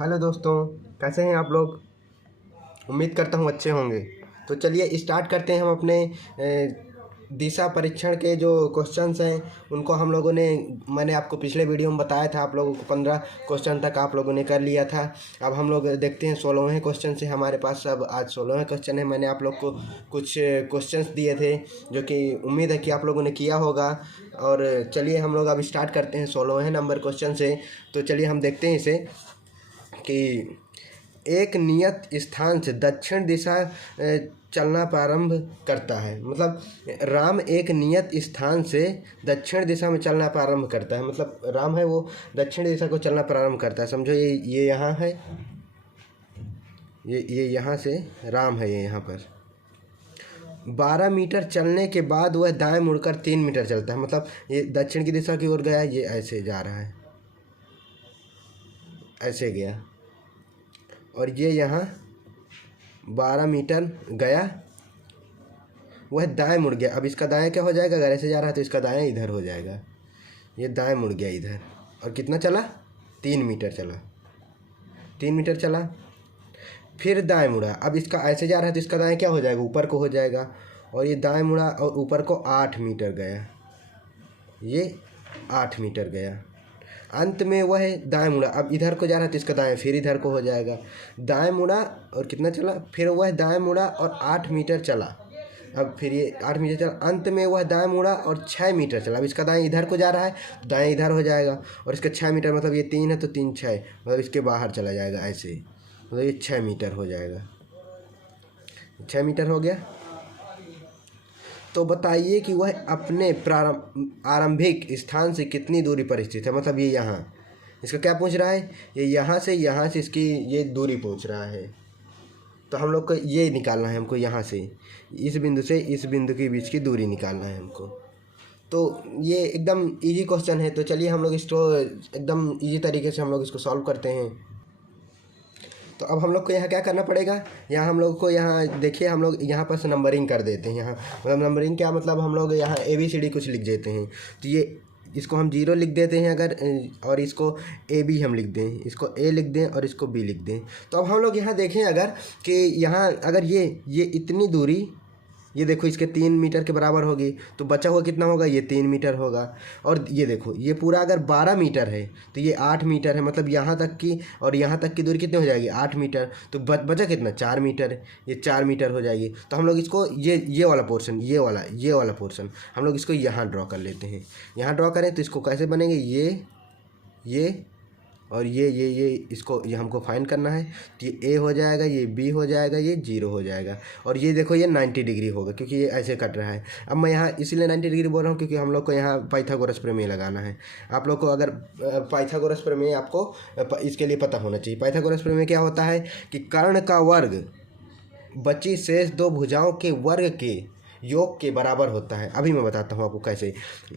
Hello दोस्तों, कैसे हैं आप लोग। उम्मीद करता हूँ अच्छे होंगे। तो चलिए स्टार्ट करते हैं हम अपने दिशा परीक्षण के जो क्वेश्चंस हैं उनको हम लोगों ने, मैंने आपको पिछले वीडियो में बताया था, आप लोगों को 15 क्वेश्चन तक आप लोगों ने कर लिया था। अब हम लोग देखते हैं 16वें क्वेश्चन से हमारे पास अब आज 16वें क्वेश्चन है। मैंने आप लोग को कुछ क्वेश्चंस दिए थे जो कि उम्मीद है कि आप लोगों ने किया होगा। और चलिए हम लोग अब स्टार्ट करते हैं 16वें नंबर क्वेश्चन से। तो चलिए हम देखते हैं इसे कि एक नियत स्थान से दक्षिण दिशा चलना प्रारंभ करता है। मतलब राम एक नियत स्थान से दक्षिण दिशा में चलना प्रारंभ करता है। मतलब राम है वो दक्षिण दिशा को चलना प्रारंभ करता है। समझो ये यहाँ है, ये यहाँ से राम है, ये यहाँ पर 12 मीटर चलने के बाद वह दाएं मुड़कर 3 मीटर चलता है। मतलब ये दक्षिण की दिशा की ओर गया, ये ऐसे जा रहा है, ऐसे गया, और ये यहाँ 12 मीटर गया, वह दाएं मुड़ गया। अब इसका दाएं क्या हो जाएगा, अगर ऐसे जा रहा है तो इसका दाएं इधर हो जाएगा। ये दाएं मुड़ गया इधर, और कितना चला, 3 मीटर चला, 3 मीटर चला, फिर दाएं मुड़ा। अब इसका ऐसे जा रहा है तो इसका दाएं क्या हो जाएगा, ऊपर को हो जाएगा, और ये दाएं मुड़ा और ऊपर को 8 मीटर गया, ये 8 मीटर गया। अंत में वह दाएं मुड़ा, अब इधर को जा रहा है तो इसका दाएं फिर इधर को हो जाएगा। दाएं मुड़ा और कितना चला, फिर वह दाएं मुड़ा और 8 मीटर चला। अब फिर ये 8 मीटर चला, अंत में वह दाएं मुड़ा और 6 मीटर चला। अब इसका दाएं इधर को जा रहा है तो दाएं इधर हो जाएगा, और इसका 6 मीटर, मतलब ये 3 है तो 3 6, मतलब इसके बाहर चला जाएगा ऐसे, मतलब ये 6 मीटर हो जाएगा। 6 मीटर हो गया। तो बताइए कि वह अपने आरंभिक स्थान से कितनी दूरी पर स्थित है। मतलब ये यहाँ, इसका क्या पूछ रहा है, ये यहाँ से इसकी ये दूरी पूछ रहा है। तो हम लोग को ये निकालना है, हमको यहाँ से इस बिंदु के बीच की दूरी निकालना है हमको। तो ये एकदम इजी क्वेश्चन है। तो चलिए हम लोग इसको एकदम इजी तरीके से हम लोग इसको सॉल्व करते हैं। तो अब हम लोग को यहाँ क्या करना पड़ेगा, यहाँ हम लोग को, यहाँ देखिए हम लोग यहाँ पर से नंबरिंग कर देते हैं। यहाँ मतलब नंबरिंग क्या, मतलब हम लोग यहाँ ABCD कुछ लिख देते हैं। तो ये इसको हम 0 लिख देते हैं अगर, और इसको AB हम लिख दें, इसको A लिख दें और इसको B लिख दें। तो अब हम लोग यहाँ देखें अगर कि यहाँ अगर ये इतनी दूरी, ये देखो इसके 3 मीटर के बराबर होगी, तो बचा हुआ कितना होगा, ये 3 मीटर होगा। और ये देखो ये पूरा अगर 12 मीटर है तो ये 8 मीटर है। मतलब यहाँ तक की और यहाँ तक की दूरी कितनी हो जाएगी, 8 मीटर। तो बचा कितना, 4 मीटर, ये 4 मीटर हो जाएगी। तो हम लोग इसको ये वाला पोर्शन, ये वाला पोर्शन हम लोग इसको यहाँ ड्रॉ कर लेते हैं। यहाँ ड्रॉ करें तो इसको कैसे बनेंगे, ये और ये इसको ये हमको फाइंड करना है। तो ये A हो जाएगा, ये B हो जाएगा, ये 0 हो जाएगा, और ये देखो ये 90 डिग्री होगा क्योंकि ये ऐसे कट रहा है। अब मैं यहाँ इसीलिए 90 डिग्री बोल रहा हूँ क्योंकि हम लोग को यहाँ पाइथागोरस प्रमेय लगाना है। आप लोग को अगर पाइथागोरस प्रमेय आपको इसके लिए पता होना चाहिए। पाइथागोरस प्रमेय क्या होता है कि कर्ण का वर्ग बची शेष 2 भुजाओं के वर्ग के योग के बराबर होता है। अभी मैं बताता हूँ आपको कैसे।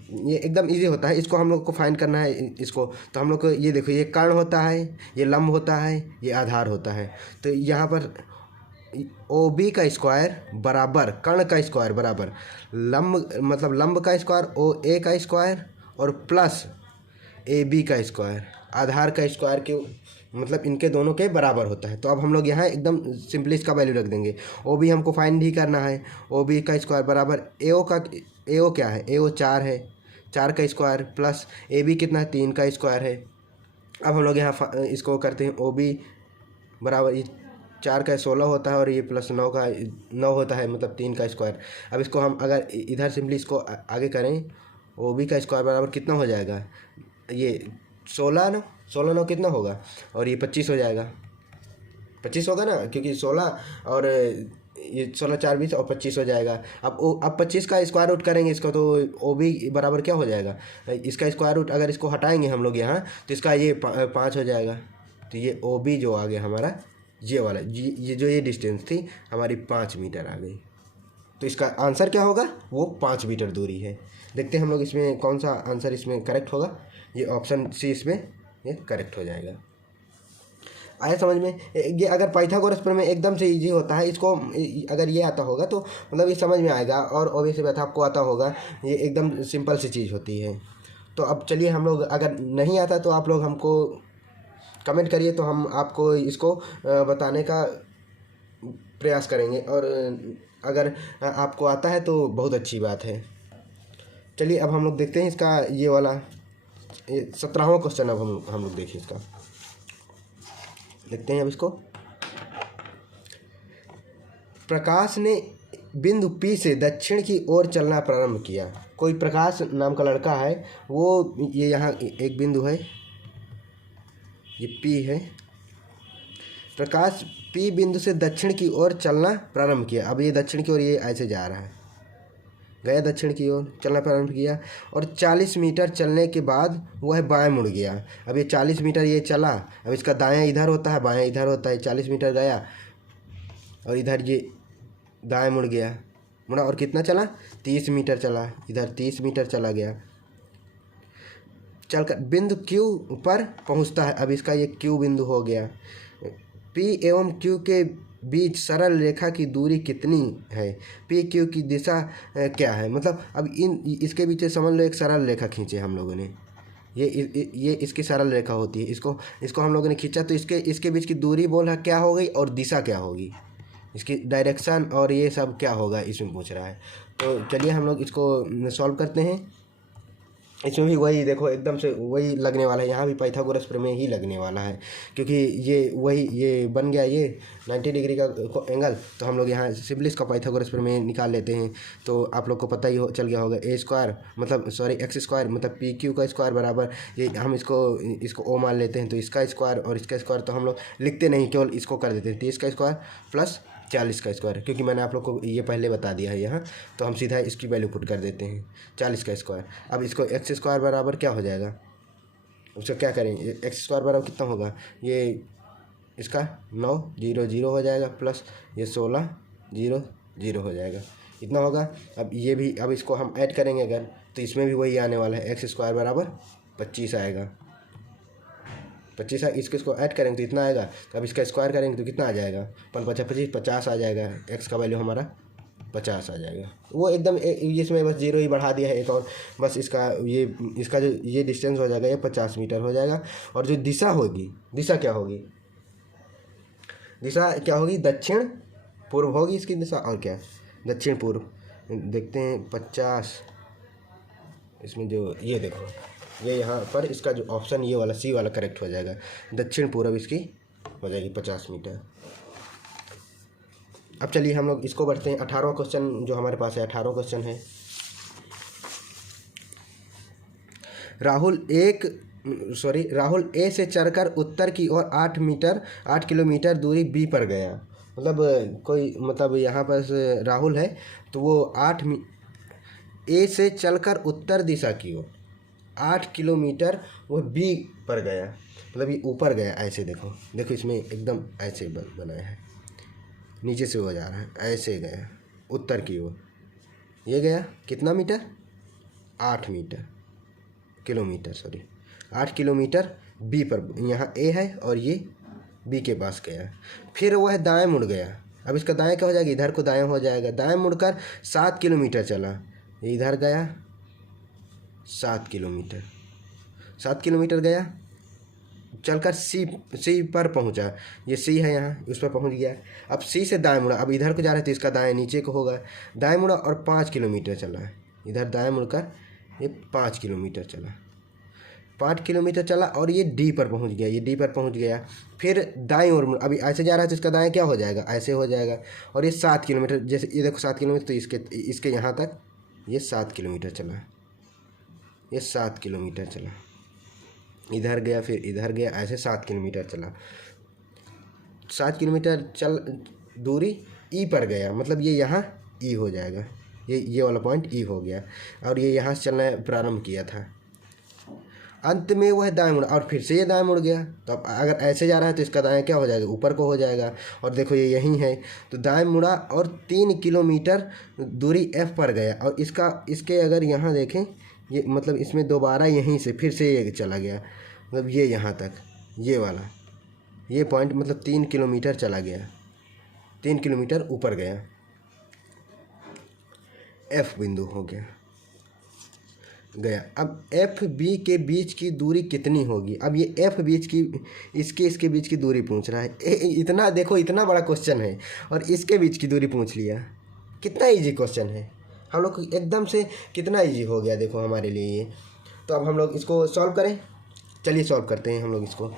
ये एकदम इजी होता है, इसको हम लोग को फाइंड करना है इसको। तो हम लोग को ये देखो, ये कर्ण होता है, ये लंब होता है, ये आधार होता है। तो यहाँ पर OB का स्क्वायर बराबर कर्ण का स्क्वायर बराबर लंब, मतलब लंब का स्क्वायर OA का स्क्वायर और प्लस AB का स्क्वायर आधार का स्क्वायर के, मतलब इनके दोनों के बराबर होता है। तो अब हम लोग यहाँ एकदम सिंपली इसका वैल्यू रख देंगे। OB हमको फाइंड ही करना है, OB का स्क्वायर बराबर AO क्या है, AO 4 है, 4 का स्क्वायर प्लस AB कितना है, 3 का स्क्वायर है। अब हम लोग यहाँ इसको करते हैं, OB बराबर ये 4 का 16 होता है और ये प्लस 9 का 9 होता है, मतलब 3 का स्क्वायर। अब इसको हम अगर इधर सिंपली इसको आगे करें, OB का स्क्वायर बराबर कितना हो जाएगा, ये 16 9 कितना होगा, और ये 25 हो जाएगा, 25 होगा ना, क्योंकि 16 और ये 16 4 20 और 25 हो जाएगा। अब 25 का स्क्वायर रूट करेंगे इसको, तो OB बराबर क्या हो जाएगा, इसका स्क्वायर रूट अगर इसको हटाएंगे हम लोग यहाँ तो इसका ये 5 हो जाएगा। तो ये OB जो आ गया हमारा, ये वाला ये जो ये डिस्टेंस थी हमारी 5 मीटर आ गई। तो इसका आंसर क्या होगा, वो 5 मीटर दूरी है। देखते हैं हम लोग इसमें कौन सा आंसर इसमें करेक्ट होगा। ये ऑप्शन C इसमें ये करेक्ट हो जाएगा। आया समझ में। ये अगर पाइथागोरस प्रमेय एकदम से इजी होता है, इसको अगर ये आता होगा तो मतलब ये समझ में आएगा, और ऑब्वियसली बात आपको आता होगा, ये एकदम सिंपल सी चीज़ होती है। तो अब चलिए हम लोग, अगर नहीं आता तो आप लोग हमको कमेंट करिए तो हम आपको इसको बताने का प्रयास करेंगे, और अगर आपको आता है तो बहुत अच्छी बात है। चलिए अब हम लोग देखते हैं इसका ये वाला 17वां क्वेश्चन। अब हम लोग देखिए इसका, देखते हैं अब इसको। प्रकाश ने बिंदु P से दक्षिण की ओर चलना प्रारंभ किया। कोई प्रकाश नाम का लड़का है, वो ये यहाँ एक बिंदु है, ये P है। प्रकाश P बिंदु से दक्षिण की ओर चलना प्रारंभ किया। अब ये दक्षिण की ओर ये ऐसे जा रहा है, गया दक्षिण की ओर, चलना प्रारंभ किया और 40 मीटर चलने के बाद वह बाएं मुड़ गया। अब ये 40 मीटर ये चला, अब इसका दायां इधर होता है, बायां इधर होता है। 40 मीटर गया और इधर ये दाएं मुड़ गया, मुड़ा और कितना चला, 30 मीटर चला, इधर 30 मीटर चला गया। चलकर बिंदु Q पर पहुंचता है। अब इसका ये Q बिंदु हो गया। P एवं Q के बीच सरल रेखा की दूरी कितनी है? P Q की दिशा क्या है? मतलब अब इसके बीच समझ लो एक सरल रेखा खींचे हम लोगों ने, ये इसकी सरल रेखा होती है। इसको हम लोगों ने खींचा तो इसके बीच की दूरी बोल क्या हो गई और दिशा क्या होगी, इसकी डायरेक्शन और ये सब क्या होगा इसमें पूछ रहा है। तो चलिए हम लोग इसको सॉल्व करते हैं। इसमें भी वही देखो एकदम से वही लगने वाला है, यहाँ भी पाइथागोरस प्रमेय ही लगने वाला है, क्योंकि ये बन गया ये 90 डिग्री का एंगल। तो हम लोग यहाँ सिंपली इसका पाइथागोरस प्रमेय निकाल लेते हैं। तो आप लोग को पता ही चल गया होगा, ए स्क्वायर मतलब सॉरी एक्स स्क्वायर मतलब पी क्यू का स्क्वायर बराबर ये हम इसको ओ मान लेते हैं। तो इसका स्क्वायर और इसका स्क्वायर तो हम लोग लिखते नहीं, केवल इसको कर देते हैं 30 का स्क्वायर प्लस 40 का स्क्वायर, क्योंकि मैंने आप लोग को ये पहले बता दिया है यहाँ। तो हम सीधा इसकी वैल्यू पुट कर देते हैं 40 का स्क्वायर। अब इसको एक्स स्क्वायर बराबर क्या हो जाएगा, उसको क्या करेंगे, एक्स स्क्वायर बराबर कितना होगा, ये इसका 9 0 0 हो जाएगा प्लस ये 16 0 0 हो जाएगा, इतना होगा। अब ये भी अब इसको हम ऐड करेंगे अगर, तो इसमें भी वही आने वाला है, एक्स स्क्वायर बराबर 25 आएगा। 25 इसको ऐड करेंगे तो इतना आएगा। तो अब इसका स्क्वायर करेंगे तो कितना आ जाएगा, 50 आ जाएगा। एक्स का वैल्यू हमारा 50 आ जाएगा। वो एकदम इसमें बस 0 ही बढ़ा दिया है एक और, बस इसका जो ये डिस्टेंस हो जाएगा ये 50 मीटर हो जाएगा। और जो दिशा होगी, दिशा क्या होगी, दक्षिण पूर्व होगी इसकी दिशा, और क्या दक्षिण पूर्व। देखते हैं 50, इसमें जो ये देखो ये यहाँ पर इसका जो ऑप्शन ये वाला सी वाला करेक्ट हो जाएगा, दक्षिण पूर्व इसकी हो जाएगी 50 मीटर। अब चलिए हम लोग इसको बढ़ते हैं 18वां क्वेश्चन जो हमारे पास है। 18वां क्वेश्चन है, राहुल ए से चढ़कर उत्तर की ओर 8 किलोमीटर दूरी बी पर गया। मतलब यहाँ पर राहुल है तो वो ए से चलकर उत्तर दिशा की ओर 8 किलोमीटर वो बी पर गया, मतलब ये ऊपर गया। ऐसे देखो इसमें एकदम ऐसे बनाया है, नीचे से हो जा रहा है, ऐसे गया उत्तर की ओर। ये गया कितना मीटर, 8 किलोमीटर बी पर, यहाँ ए है और ये बी के पास गया। फिर वह दाएं मुड़ गया। अब इसका दाएं क्या हो जाएगा, इधर को दाएं हो जाएगा। दाएं मुड़कर 7 किलोमीटर चला, इधर गया 7 किलोमीटर गया, चलकर सी पर पहुंचा। ये सी है यहाँ, उस पर पहुंच गया। अब सी से दाएं मुड़ा, अब इधर को जा रहा है तो इसका दाएं नीचे को होगा। दाएं मुड़ा और 5 किलोमीटर चला, इधर दाएं मुड़कर ये 5 किलोमीटर चला। 5 किलोमीटर चला और ये डी पर पहुंच गया। फिर दाएं ओर मुड़ा, अभी ऐसे जा रहा है तो इसका दाएं क्या हो जाएगा, ऐसे हो जाएगा। और ये 7 किलोमीटर, जैसे ये देखो 7 किलोमीटर, तो इसके यहाँ तक ये 7 किलोमीटर चला, ये 7 किलोमीटर चला, इधर गया फिर इधर गया, ऐसे 7 किलोमीटर चला। 7 किलोमीटर चल दूरी ई पर गया, मतलब ये यहाँ ई हो जाएगा, ये वाला पॉइंट ई हो गया। और ये यहाँ से चलना प्रारंभ किया था। अंत में वह दाएं मुड़ा और फिर से ये दाएं मुड़ गया। तो अब अगर ऐसे जा रहा है तो इसका दाएं क्या हो जाएगा, ऊपर को हो जाएगा। और देखो ये यहीं है, तो दाएं मुड़ा और 3 किलोमीटर दूरी एफ पर गया। और इसके अगर यहाँ देखें, ये मतलब इसमें दोबारा यहीं से फिर से ये चला गया, मतलब ये यहाँ तक ये वाला ये पॉइंट, मतलब 3 किलोमीटर चला गया, 3 किलोमीटर ऊपर गया, एफ बिंदु हो गया। गया। अब एफ बी के बीच की दूरी कितनी होगी। अब ये एफ बीच की इसके बीच की दूरी पूछ रहा है। इतना देखो, इतना बड़ा क्वेश्चन है और इसके बीच की दूरी पूछ लिया। कितना इजी क्वेश्चन है, हम लोग एकदम से कितना इजी हो गया देखो हमारे लिए ये। तो अब हम लोग इसको सॉल्व करें। चलिए सॉल्व करते हैं हम लोग, इसको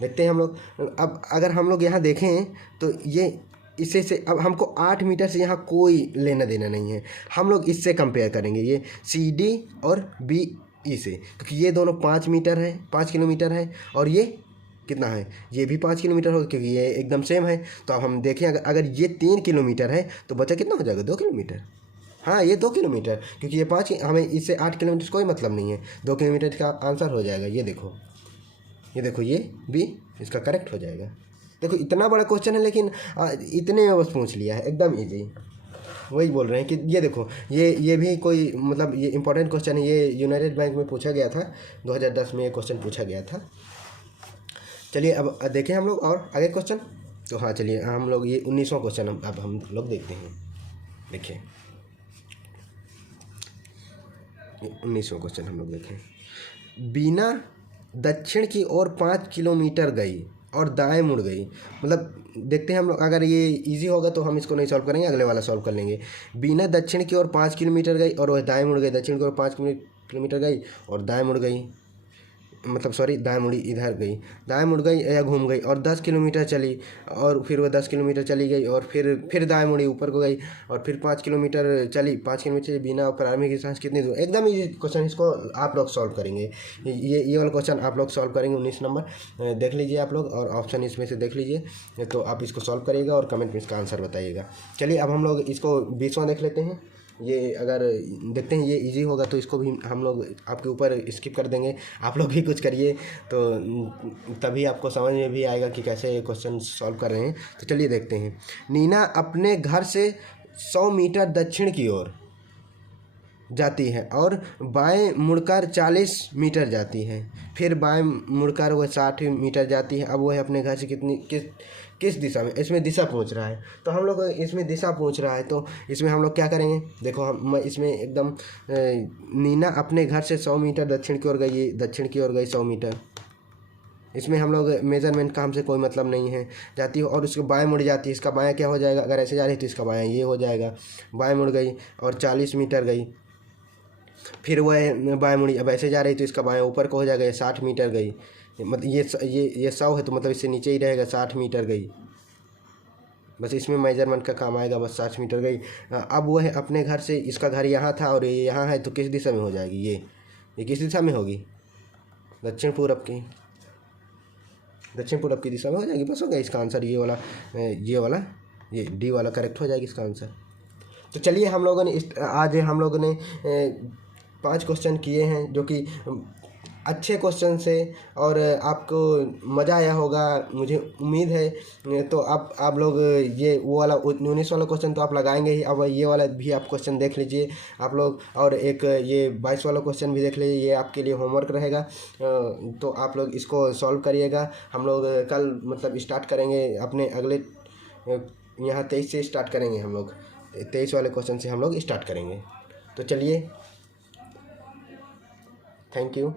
देखते हैं हम लोग। अब अगर हम लोग यहाँ देखें तो ये इससे से अब हमको 8 मीटर से यहाँ कोई लेना देना नहीं है। हम लोग इससे कंपेयर करेंगे, ये सी डी और बी ई से, क्योंकि ये दोनों 5 मीटर है, 5 किलोमीटर है, और ये कितना है, ये भी 5 किलोमीटर होगा क्योंकि ये एकदम सेम है। तो अब हम देखें अगर ये 3 किलोमीटर है तो बचा कितना हो जाएगा, 2 किलोमीटर। हाँ ये 2 किलोमीटर, क्योंकि ये 5, हमें इससे 8 किलोमीटर कोई मतलब नहीं है। 2 किलोमीटर का आंसर हो जाएगा। ये देखो ये बी इसका करेक्ट हो जाएगा। देखो इतना बड़ा क्वेश्चन है लेकिन इतने में बस पूछ लिया है, एकदम इजी। वही बोल रहे हैं कि ये देखो ये भी कोई मतलब ये इंपॉर्टेंट क्वेश्चन है। ये यूनाइटेड बैंक में पूछा गया था, 2010 में ये क्वेश्चन पूछा गया था। चलिए अब देखें हम लोग और आगे क्वेश्चन। तो हाँ चलिए हम लोग ये 19वां क्वेश्चन अब हम लोग देखते हैं। देखिए 19वां क्वेश्चन हम लोग देखें। बीना दक्षिण की ओर 5 किलोमीटर गई और दाएं मुड़ गई। मतलब देखते हैं हम लोग, अगर ये इजी होगा तो हम इसको नहीं सॉल्व करेंगे, अगले वाला सॉल्व कर लेंगे। बीना दक्षिण की ओर 5 किलोमीटर गई और वह दाएं मुड़ गई। दक्षिण की ओर 5 किलोमीटर गई और दाएं मुड़ गई, मतलब सॉरी दाएं मुड़ी इधर गई, दाएं मुड़ गई या घूम गई और 10 किलोमीटर चली, और फिर वह 10 किलोमीटर चली गई और फिर दाएं मुड़ी ऊपर को गई और फिर 5 किलोमीटर चली। 5 किलोमीटर बिना प्रारंभिक स्थान से कितनी दूर। एकदम ये क्वेश्चन, इसको आप लोग सॉल्व करेंगे। ये वाला क्वेश्चन आप लोग सॉल्व करेंगे। 19 नंबर देख लीजिए आप लोग और ऑप्शन इसमें से देख लीजिए, तो आप इसको सॉल्व करिएगा और कमेंट में इसका आंसर बताइएगा। चलिए अब हम लोग इसको 20वां देख लेते हैं। ये अगर देखते हैं ये इजी होगा तो इसको भी हम लोग आपके ऊपर स्किप कर देंगे। आप लोग भी कुछ करिए तो तभी आपको समझ में भी आएगा कि कैसे क्वेश्चन सॉल्व कर रहे हैं। तो चलिए देखते हैं। नीना अपने घर से 100 मीटर दक्षिण की ओर जाती है और बाएं मुड़कर 40 मीटर जाती है, फिर बाएं मुड़कर वह 60 मीटर जाती है। अब वह अपने घर से किस दिशा में, इसमें दिशा पूछ रहा है। तो हम लोग इसमें दिशा पूछ रहा है तो इसमें हम लोग क्या करेंगे। देखो हम इसमें एकदम नीना अपने घर से 100 मीटर दक्षिण की ओर गई, दक्षिण की ओर गई 100 मीटर। इसमें हम लोग मेजरमेंट का हमसे कोई मतलब नहीं है। जाती है और उसके बाएं मुड़ जाती है, इसका बायां क्या हो जाएगा, अगर ऐसे जा रही है तो इसका बायां ये हो जाएगा। बाएं मुड़ गई और 40 मीटर गई, फिर वह बाएं मुड़ी, अब ऐसे जा रही तो इसका बायां ऊपर को हो जाएगा, 60 मीटर गई। मतलब ये 100 है तो मतलब इससे नीचे ही रहेगा, 60 मीटर गई। बस इसमें मेजरमेंट का काम आएगा, बस 60 मीटर गई। अब वह अपने घर से, इसका घर यहाँ था और ये यहाँ है तो किस दिशा में हो जाएगी, ये किस दिशा में होगी, दक्षिण पूरब की दिशा में हो जाएगी। बस हो गया इसका आंसर। ये वाला ये डी वाला करेक्ट हो जाएगी इसका आंसर। तो चलिए हम लोगों ने आज हम लोगों ने 5 क्वेश्चन किए हैं जो कि अच्छे क्वेश्चन से, और आपको मज़ा आया होगा मुझे उम्मीद है। तो आप लोग ये वो वाला 19 वाला क्वेश्चन तो आप लगाएंगे ही, अब ये वाला भी आप क्वेश्चन देख लीजिए आप लोग, और एक ये 22 वाला क्वेश्चन भी देख लीजिए, ये आपके लिए होमवर्क रहेगा। तो आप लोग इसको सॉल्व करिएगा। हम लोग कल मतलब स्टार्ट करेंगे अपने अगले, यहाँ 23 से स्टार्ट करेंगे हम लोग, 23 वाले क्वेश्चन से हम लोग स्टार्ट करेंगे। तो चलिए, थैंक यू।